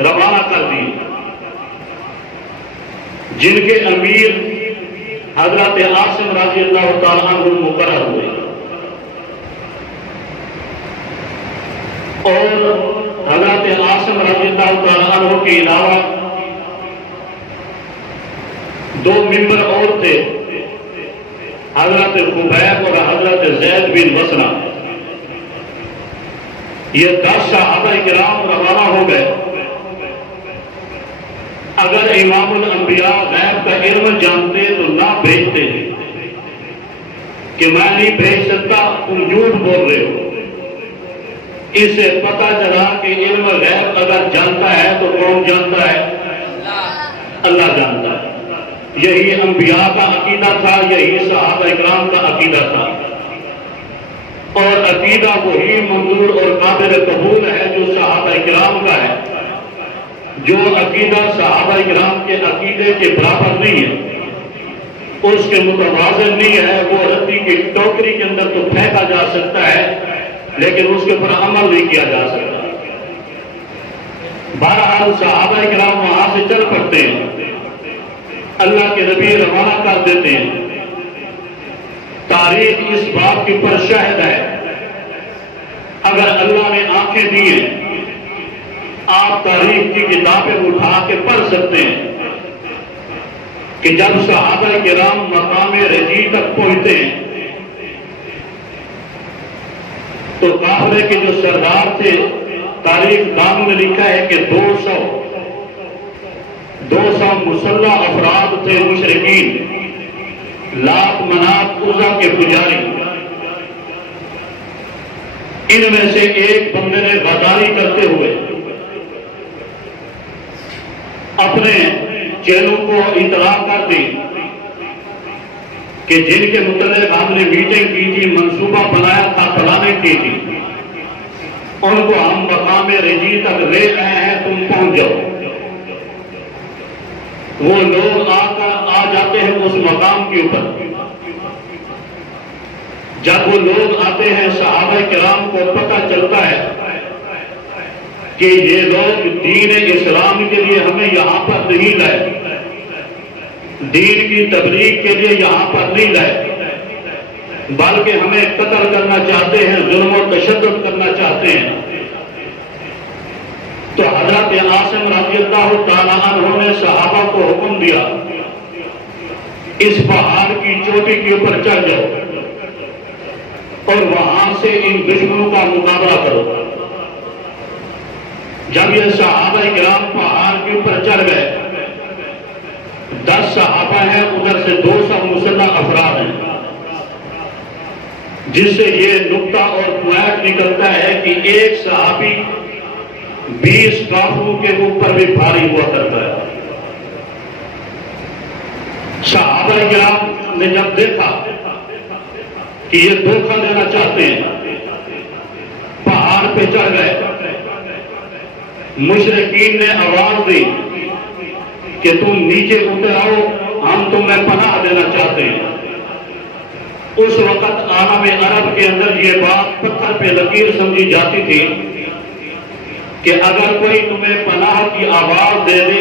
روانہ کر دی، جن کے امیر حضرت عاصم رضی اللہ تعالیٰ عنہ مقرر ہوئے، اور حضرت عاصم رضی اللہ تعالیٰ عنہ کے علاوہ دو ممبر اور تھے، حضرت خبیب اور حضرت زید بن وسنہ۔ یہ 10 صحابہ کرام روانہ ہو گئے۔ اگر امام الانبیاء غیب کا علم جانتے تو نہ بھیجتے کہ میں نہیں بھیج سکتا، تم جھوٹ بول رہے ہو۔ اس سے پتہ چلا کہ علم غیب اگر جانتا ہے تو کون جانتا ہے؟ اللہ جانتا ہے۔ یہی انبیاء کا عقیدہ تھا، یہی صحابہ اکرام کا عقیدہ تھا، اور عقیدہ وہی منظور اور قابل قبول ہے جو صحابہ اکرام کا ہے۔ جو عقیدہ صحابہ اکرام کے عقیدے کے برابر نہیں ہے، اس کے متوازن نہیں ہے، وہ رتی کی ٹوکری کے اندر تو پھینکا جا سکتا ہے لیکن اس کے اوپر عمل نہیں کیا جا سکتا۔ بہرحال صحابہ اکرام وہاں سے چل پڑتے ہیں، اللہ کے نبی روانہ کر دیتے ہیں۔ تاریخ اس بات کے پر شاہد ہے، اگر اللہ نے آنکھیں دی ہیں، آپ تاریخ کی کتابیں اٹھا کے پڑھ سکتے ہیں کہ جب صحابہ کرام مقام رجی تک پہنچتے ہیں تو قافلے کے جو سردار تھے، تاریخ دانوں نے لکھا ہے کہ 200 مسلح افراد تھے مشرکین، لات منات عزا کے پجاری۔ ان میں سے ایک بندے نے غداری کرتے ہوئے اپنے چیلوں کو اطلاع کر دی کہ جن کے متعلق ہم نے میٹنگ کی تھی، منصوبہ بنایا تھا پلانے کی تھی، ان کو ہم مقام رجی تک لے آئے ہیں، تم پہنچ جاؤ۔ وہ لوگ آ جاتے ہیں اس مقام کے اوپر۔ جب وہ لوگ آتے ہیں، صحابہ کرام کو پتہ چلتا ہے کہ یہ لوگ دین اسلام کے لیے ہمیں یہاں پر نہیں لائے، دین کی تبلیغ کے لیے یہاں پر نہیں لائے، بلکہ ہمیں قتل کرنا چاہتے ہیں، ظلم و تشدد کرنا چاہتے ہیں۔ تو حضرت عاصم رضی اللہ تعالیٰ عنہ نے صحابہ کو حکم دیا، اس پہاڑ کی چوٹی کے اوپر چڑھ جاؤ اور وہاں سے ان دشمنوں کا مقابلہ کرو۔ جب یہ صحابہ کرام پہاڑ کے اوپر چڑھ گئے، 10 صحابہ ہیں، ادھر سے 200 مسلح افراد ہیں، جس سے یہ نقطہ اور پوائنٹ نکلتا ہے کہ ایک صحابی 20 کافروں کے اوپر بھی بھاری ہوا کرتا ہے۔ صحابہ کرام نے جب دیکھا کہ یہ دھوکہ دینا چاہتے ہیں، پہاڑ پہ چڑھ گئے۔ مشرکین نے آواز دی کہ تم نیچے اتر آؤ، ہم تمہیں پناہ دینا چاہتے ہیں۔ اس وقت عالم عرب کے اندر یہ بات پتھر پہ لکیر سمجھی جاتی تھی کہ اگر کوئی تمہیں پناہ کی آواز دے دے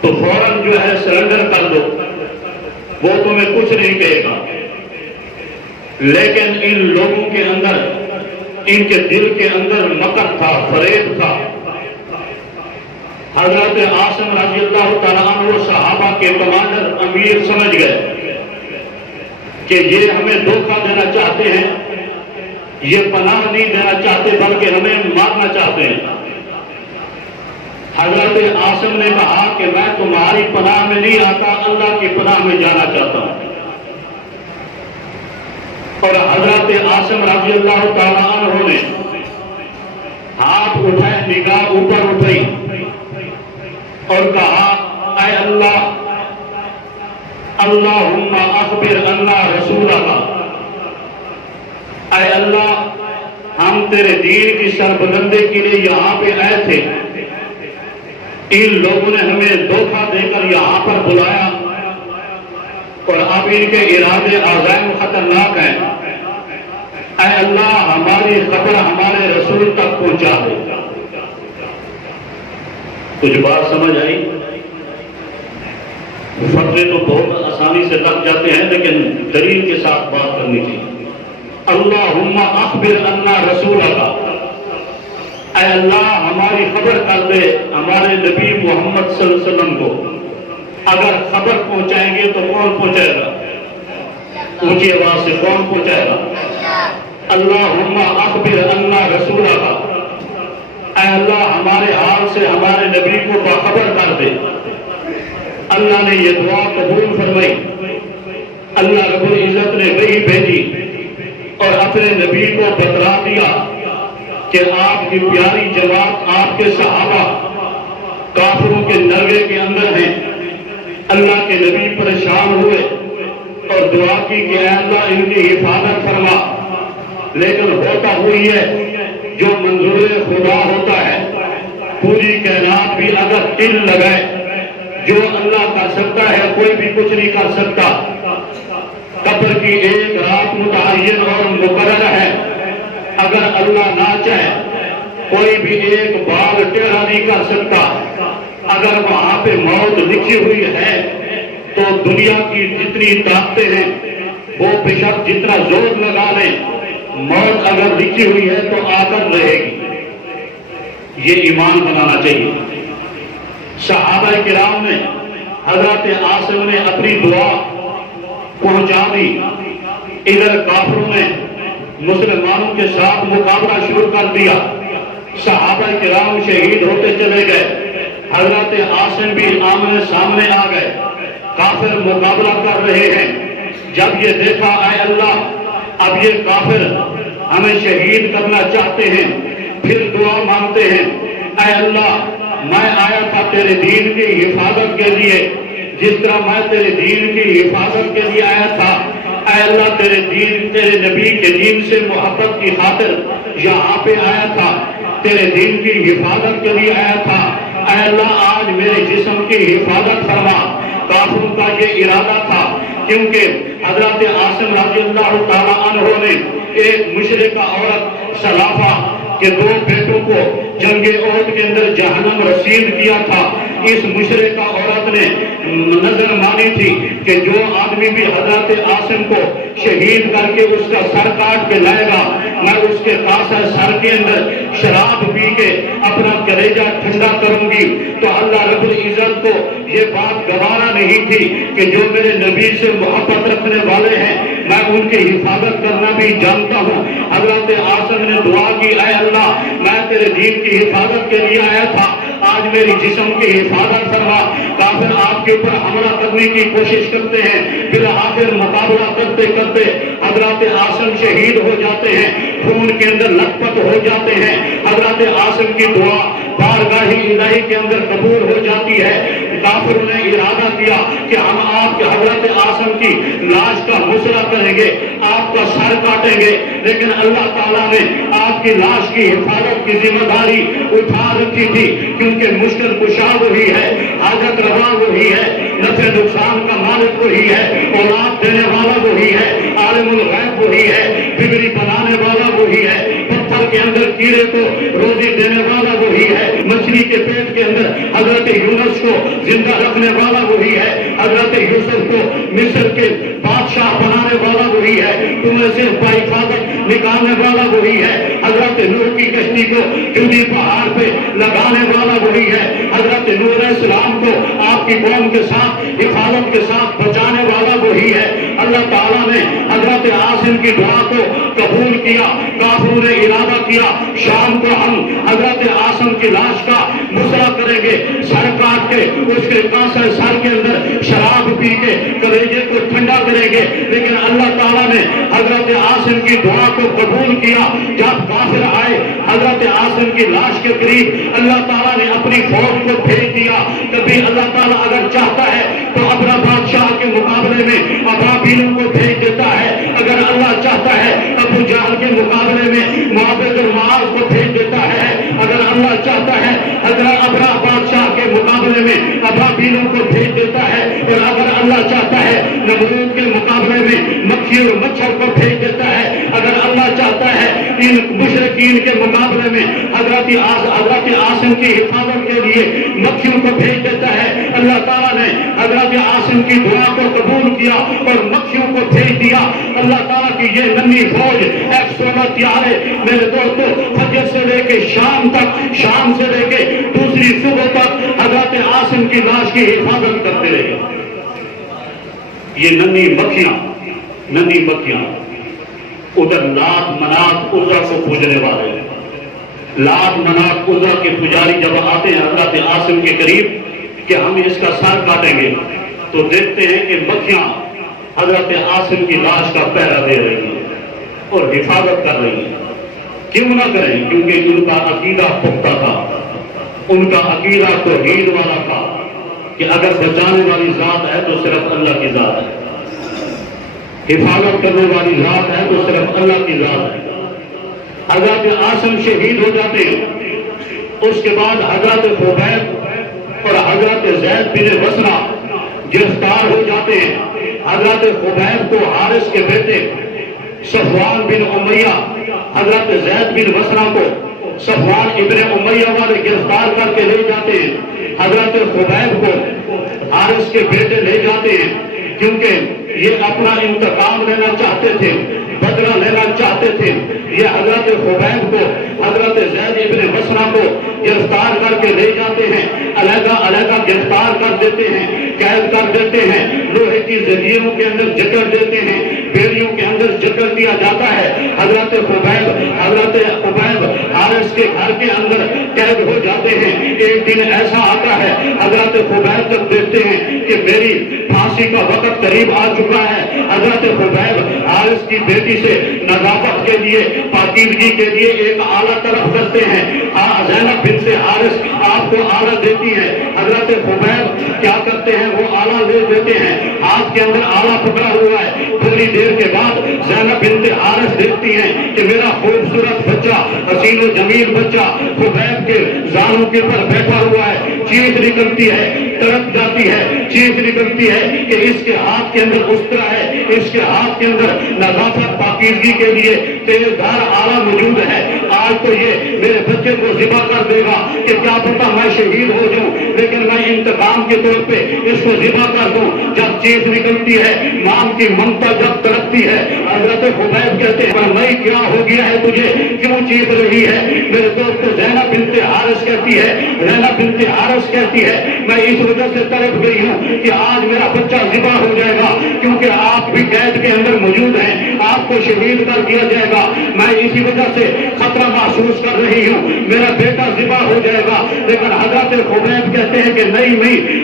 تو فوراً جو ہے سرنڈر کر دو، وہ تمہیں کچھ نہیں کہے گا۔ لیکن ان لوگوں کے اندر، ان کے دل کے اندر مکر تھا، فریب تھا۔ حضرت عاصم رضی اللہ تعالیٰ عنہ صحابہ کے کمانڈر امیر سمجھ گئے کہ یہ ہمیں دھوکہ دینا چاہتے ہیں، یہ پناہ نہیں دینا چاہتے بلکہ ہمیں مارنا چاہتے ہیں۔ حضرت عاصم نے کہا کہ میں تمہاری پناہ میں نہیں آتا، اللہ کی پناہ میں جانا چاہتا ہوں۔ اور حضرت عاصم رضی اللہ تعالیٰ عنہ نے ہاتھ اٹھائے، نگاہ اوپر اٹھائی اور کہا، اے اللہ، اللہم اخبر اللہ رسول اللہ، اے اللہ، ہم تیرے دین کی سربلندی کے لیے یہاں پہ آئے تھے، ان لوگوں نے ہمیں دھوکہ دے کر یہاں پر بلایا اور اب ان کے ارادے عظیم خطرناک ہیں۔ اے اللہ، ہماری خبر ہمارے رسول تک پہنچا دے۔ کچھ بات سمجھ آئی؟ فتوے تو بہت آسانی سے لگ جاتے ہیں لیکن دلیل کے ساتھ بات کرنی چاہیے۔ اللہم اخبر عنا رسولک، اے اللہ ہماری خبر کر دے ہمارے نبی محمد صلی اللہ علیہ وسلم کو۔ اگر خبر پہنچائیں گے تو کون پہنچائے گا؟ اونچی آواز سے کون پہنچائے گا؟ اللہم اخبر عنا رسولک، اے اللہ ہمارے حال سے ہمارے نبی کو باخبر کر دے۔ اللہ نے یہ دعا قبول فرمائی، اللہ رب العزت نے وحی بھیجی اور اپنے نبی کو بتلا دیا کہ آپ کی پیاری جماعت، آپ کے صحابہ کافروں کے نرغے کے اندر ہیں۔ اللہ کے نبی پریشان ہوئے اور دعا کی کہ اے اللہ ان کی حفاظت فرما، لیکن ہوتا ہوئی ہے جو منظور خدا ہوتا ہے، پوری کائنات بھی اگر دل لگائے، جو اللہ کر سکتا ہے کوئی بھی کچھ نہیں کر سکتا۔ قبر کی ایک رات متعین اور مقرر ہے، اگر اللہ نہ چاہے کوئی بھی ایک بال ٹیڑھا نہیں کر سکتا۔ اگر وہاں پہ موت لکھی ہوئی ہے تو دنیا کی جتنی طاقتیں ہیں وہ بے شک جتنا زور لگا لیں، موت اگر لکھی ہوئی ہے تو آ کر رہے گی۔ یہ ایمان بنانا چاہیے۔ صحابہ کرام نے حضرت عاصم نے اپنی دعا پہنچا دی، ادھر کافروں نے مسلمانوں کے ساتھ مقابلہ شروع کر دیا، صحابہ کرام شہید ہوتے چلے گئے، حضرت عاصم بھی آمنے سامنے آ گئے، کافر مقابلہ کر رہے ہیں۔ جب یہ دیکھا اے اللہ اب یہ کافر ہمیں شہید کرنا چاہتے ہیں، پھر دعا مانگتے ہیں، اے اللہ میں آیا تھا تیرے دین کی حفاظت کے لیے، جس طرح میں تیرے دین کی حفاظت کے لیے آیا تھا، اے اللہ تیرے دین، تیرے نبی کے دین سے محبت کی خاطر یہاں پہ آیا تھا، تیرے دین کی حفاظت کے لیے آیا تھا، اے اللہ آج میرے جسم کی حفاظت فرما۔ کافروں کا یہ ارادہ تھا، کیونکہ حضرت عاصم رضی اللہ تعالیٰ عنہ نے ایک مشرکہ عورت سلافہ کہ دو بیٹوں کو جنگ احد کے اندر جہنم رسید کیا تھا، اس مشرکہ عورت نے نظر مانی تھی کہ جو آدمی بھی حضرت عاصم کو شہید کر کے اس کا سر کاٹ کے لائے گا، میں اس کے قاصر سر کے اندر شراب پی کے اپنا کلیجہ ٹھنڈا کروں گی۔ تو اللہ رب العزت کو یہ بات گوارا نہیں تھی کہ جو میرے نبی سے محبت رکھنے والے ہیں میں ان کی حفاظت کرنا بھی جانتا ہوں۔ حضرت عاصم نے دعا کی، اے اللہ میں تیرے دین کی حفاظت کے لیے آیا تھا، آج میری جسم کی حفاظت فرما۔ کافر آپ کے اوپر حملہ کرنے کی کوشش کرتے ہیں، پھر آخر مقابلہ کرتے کرتے حضرت عاصم شہید ہو جاتے ہیں، خون کے اندر لت پت ہو جاتے ہیں۔ حضرت عاصم کی دعا بارگاہ الہی کے اندر قبول ہو جاتی ہے۔ کافروں نے ارادہ کیا کہ ہم آپ کے حضرت عاصم کی لاش کا مسئلہ کریں گے، آپ کا سر کاٹیں گے، لیکن اللہ تعالیٰ نے آپ کی لاش کی حفاظت کی ذمہ داری اٹھا رکھی تھی، کیونکہ مشکل کشا وہی ہے، حاجت روا وہی ہے، نفع نقصان کا مالک وہی ہے، اولاد دینے والا وہی ہے، عالم الغیب وہی ہے، بگڑی بنانے والا وہی ہے، پتھر کے اندر کیڑے کو روزی دینے والا وہی ہے، مچھلی کے پیٹ کے اندر حضرت یونس کو زندہ رکھنے والا وہی ہے، حضرت یوسف کو مصر کے بادشاہ بنانے والا وہی ہے، تمہیں سے باحفاظت نکالنے والا وہی ہے، حضرت نوح کی کشتی کو جودی پہاڑ پہ لگانے والا وہی ہے، حضرت نوح علیہ السلام کو آپ کی قوم کے ساتھ حفاظت کے ساتھ بچانے والا وہی ہے۔ اللہ تعالیٰ نے حضرت عاصم کی دعا کو قبول کیا۔ کافروں نے ارادہ کیا شام کو ہم حضرت عاصم کی لاش کا مسئلہ کریں گے، سر کاٹ کے اس کے قاصر سر کے اندر شراب پی کے کلیجے کو ٹھنڈا کریں گے، لیکن اللہ تعالیٰ نے حضرت عاصم کی دعا کو قبول کیا۔ جب کافر آئے حضرت عاصم کی لاش کے قریب، اللہ تعالیٰ نے اپنی فوج کو بھیج دیا۔ کبھی اللہ تعالیٰ اگر چاہتا ہے تو اپنا بادشاہ کے مقابلے میں ابابیلوں کو بھیج دیتا ہے، اگر اللہ چاہتا ہے ابو جہل کے مقابلے میں معاذ المعاذ کو بھیج دیتا ہے، اگر اللہ چاہتا ہے حضرت ابرا بادشاہ کے مقابلے میں ابابیلوں کو بھیج دیتا ہے، اور اگر اللہ چاہتا ہے نمرود کے مقابلے میں مکھی اور مچھر کو بھیج دیتا ہے، اگر اللہ چاہتا ہے ان مشرک مشرکین کے مقابلے میں حضرت عاصم کی حفاظت کے لیے مکھیوں کو بھیج دیتا ہے. اللہ تعالیٰ نے حضرت عاصم کی دعا کو قبول کیا اور مکھیوں کو بھیج دیا. اللہ تعالیٰ کی یہ ننھی فوج 116 طیارے میرے دوستوں فجر سے لے کے شام تک، شام سے لے کے دوسری صبح تک حضرت عاصم کی لاش کی حفاظت کرتے رہے. یہ ننھی مکھیاں ادھر لات منات عزا کو پوجنے والے ہیں. لات منات عزا کے پجاری جب آتے ہیں حضرت عاصم کے قریب کہ ہم اس کا سر کاٹیں گے، تو دیکھتے ہیں کہ مکھیاں حضرت عاصم کی لاش کا پہرا دے رہی ہیں اور حفاظت کر رہی ہیں. کیوں نہ کریں؟ کیونکہ ان کا عقیدہ پختہ تھا، ان کا عقیدہ توحید والا تھا کہ اگر بچانے والی ذات ہے تو صرف اللہ کی ذات ہے، حفاظت کرنے والی ذات ہے تو صرف اللہ کی ذات ہے. حضرت عاصم شہید ہو جاتے ہیں. اس کے بعد حضرت خبیب اور حضرت زید بن بصرہ گرفتار ہو جاتے ہیں. حضرت خبیب کو حارث کے بیٹے صفوان بن امیہ، حضرت زید بن بصرہ کو صفوان ابن امیہ والے گرفتار کر کے لے جاتے ہیں. حضرت خبیب کو حارث کے بیٹے لے جاتے ہیں کیونکہ یہ اپنا انتقام لینا چاہتے تھے، بدلہ لینا چاہتے تھے. یہ حضرت خبیب کو حضرت زید ابن بصرہ کو گرفتار کر کے لے جاتے ہیں، علیحدہ گرفتار کر دیتے ہیں، قید کر دیتے ہیں، لوہے کی زنجیروں کے اندر جکڑ دیتے ہیں، بیڑیوں کے اندر جکڑ دیا جاتا ہے. حضرت خبیب حارث کے گھر کے اندر قید ہو جاتے ہیں. ایک دن ایسا آتا ہے حضرت خبیب جب دیکھتے ہیں کہ میری پھانسی کا وقت قریب آ چکا ہے، حضرت خبیب حارث کی بیٹی سے نظافت کے لیے، پاکیزگی کے لیے ایک آلہ طلب کرتے ہیں. زینب بنت حارث آپ کو آلہ دیتی ہے. حضرت خبیب کیا کرتے ہیں؟ وہ آلہ لے دیتے ہیں، ہاتھ کے اندر آلہ پکڑا ہوا ہے. تھوڑی دیر کے بعد زینب بنت حارث دیکھتی ہیں کہ میرا خوبصورت بچہ، حسین و جمیل بچہ خبیب کے زانوں کے پر بیٹھا ہوا ہے. چیخ نکلتی ہے، تڑپ جاتی ہے، چیخ نکلتی ہے کہ اس کے ہاتھ کے اندر استرا ہے، اس کے ہاتھ کے اندر نظافت پاکیزگی کے لیے تیز دھار آلہ موجود ہے. آج تو یہ میرے بچے کو ذبح کر دے گا کہ کیا پتہ میں شہید ہو جاؤں، لیکن میں انتقام کے طور پہ اس کو ذبح کر دوں. جب چیخ نکلتی ہے، ماں کی ممتا جب تڑپتی ہے، حضرت خبیب کہتے ہیں میں کیا ہو گیا ہے تجھے، کیوں چیخ رہی ہے؟ میرے دوست زینب بنت حارث کہتی ہے میں اس وجہ سے تڑپ گئی ہوں کہ آج میرا بچہ ذبح ہو جائے گا، کیونکہ آپ بھی قید کے اندر موجود ہیں، آپ کو شہید کر دیا جائے گا. میں اسی وجہ سے خطرہ محسوس کر رہی ہوں، میرا بیٹا ذبح ہو جائے گا. لیکن حضرت خبیب کہتے ہیں کہ نہیں،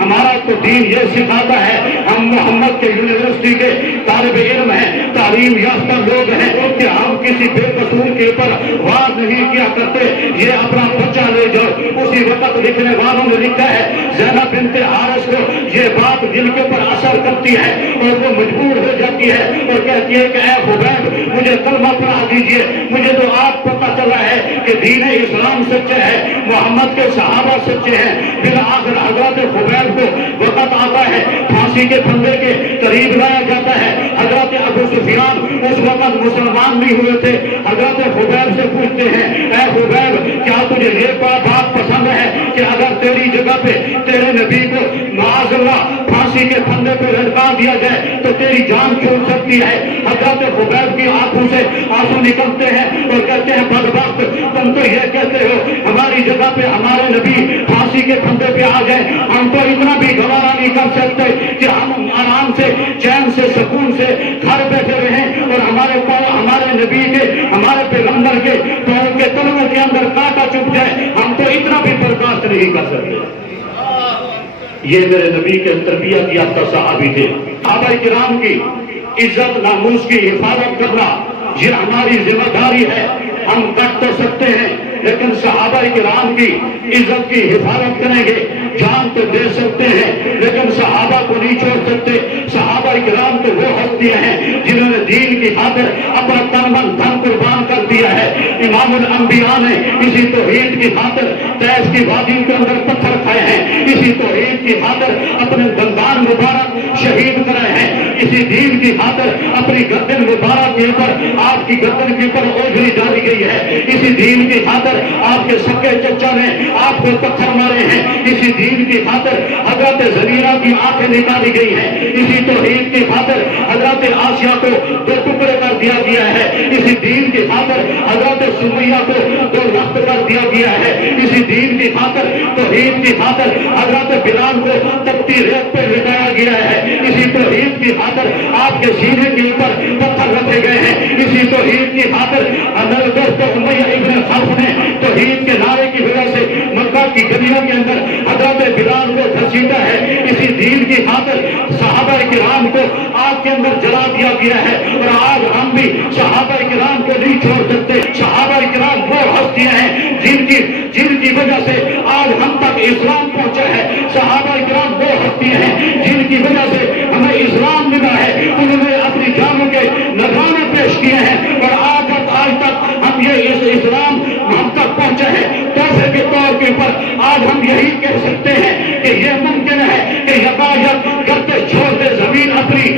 ہمارا تو دین یہ سکھاتا ہے، ہم محمد کے یونیورسٹی کے طالب علم ہیں، تعلیم یافتہ لوگ ہیں کہ ہم کسی بے قصور کے اوپر وعظ نہیں کیا کرتے. یہ اپنا بچہ لے جاؤ. اسی وقت لکھنے والوں نے لکھا ہے زینب بنت حارث کو یہ بات دل کے اوپر اثر کرتی ہے اور وہ مجبور ہو جاتی ہے اور کہتی ہے کہ اے خبیب مجھے کلمہ پڑھا دیجئے. مجھے تو آج پتہ چلا ہے کہ دین اسلام سچے ہے، محمد کے صحابہ سچے ہیں. بالآخر حضرت خبیب کو وقت آتا ہے، پھانسی کے پھندے کے قریب لایا جاتا ہے. حضرت ابو سفیان اس وقت مسلمان نہیں ہوئے تھے. حضرت خبیب سے پوچھتے ہیں اے خبیب کیا تجھے یہ بات پسند ہے کہ اگر تیری جگہ پہ تیرے نبی کو معاذ اللہ پھانسی کے پھندے پہ لٹکا دیا جائے تو تیری جان چھوٹ سکتی ہے؟ حضرت خبیب کی آنکھوں سے آنسو نکلتے ہیں اور کہتے ہیں بدبخت تم تو یہ کہتے ہو ہماری جگہ پہ ہمارے نبی پھانسی کے پھندے پہ آ جائے، ہم تو اتنا بھی گوارا نہیں کر سکتے کہ ہم آرام سے چین سے سکون سے گھر بیٹھے رہیں اور ہمارے پاؤں ہمارے نبی کے ہمارے پیغمبر کے پاؤں کے تلووں کے اندر کانٹا چپ جائے. ہم تو اتنا بھی برداشت نہیں کر سکتے. یہ میرے نبی کے تربیت یافتہ صحابی تھے. صحابہ کرام کی عزت ناموس کی حفاظت کرنا یہ ہماری ذمہ داری ہے. ہم کٹ تو سکتے ہیں لیکن صحابہ کرام کی عزت کی حفاظت کریں گے. جان تو دے سکتے ہیں لیکن صحابہ کو نہیں چھوڑ سکتے. صحابہ کرام تو وہ ہستیاں ہیں جنہوں نے دین کی خاطر اپنا تن من دھن قربان کر دیا ہے. امام الانبیاء نے اسی توحید کی خاطر طیف کی وادی کے اندر پتھر کھائے ہیں، اسی توحید کی خاطر اپنے دندان مبارک شہید کرائے ہیں. اسی دین کی خاطر اپنی گردن مبارک کے اوپر آپ کی گردن کے اوپر اوجھلی ڈالی گئی ہے، اسی دین کی خاطر آپ کے سکے چچا نے آپ کو پتھر مارے ہیں، اسی دین کی خاطر حضرت زمینہ کی آنکھیں نکالی گئی ہیں، اسی توحید کی خاطر حضرت آسیہ کو دو ٹکڑے کر دیا گیا ہے، اسی دین کی خاطر حضرت سمیہ کو دو لخت کر دیا گیا ہے، اسی دین کی خاطر توحید کی خاطر حضرت بلال کو تپتی ریت پہ لٹایا گیا ہے، اسی توحید کی خاطر آپ کے سینے کے اوپر پتھر رکھے گئے ہیں، اسی توحید کی خاطر حضرت امیہ ابن خلف نے توحید کے نعرے کی وجہ سے مکہ کی گلیوں کے اندر حضرت بلال کو گھسیٹا ہے، اسی دین کی خاطر صحابہ کرام کو آگ کے اندر جلا دیا گیا ہے، اور آج ہم بھی صحابہ کرام کو نہیں چھوڑ سکتے۔ صحابہ کرام وہ ہستیاں ہیں جن کی وجہ سے آج ہم تک اسلام پہنچا ہے، صحابہ کرام وہ ہستیاں ہیں جن کی وجہ سے ہمیں اسلام ملا ہے، انہوں نے اپنی جانوں کے نذرانے پیش کیے ہیں، اور آج تک ہم یہ اسلام ہم تک پہنچا ہے۔ تحفے کے طور کے اوپر آج ہم یہی کہہ سکتے ہیں کہ یہ ممکن ہے کہ یکایک کرتے چھوڑتے زمین اپنی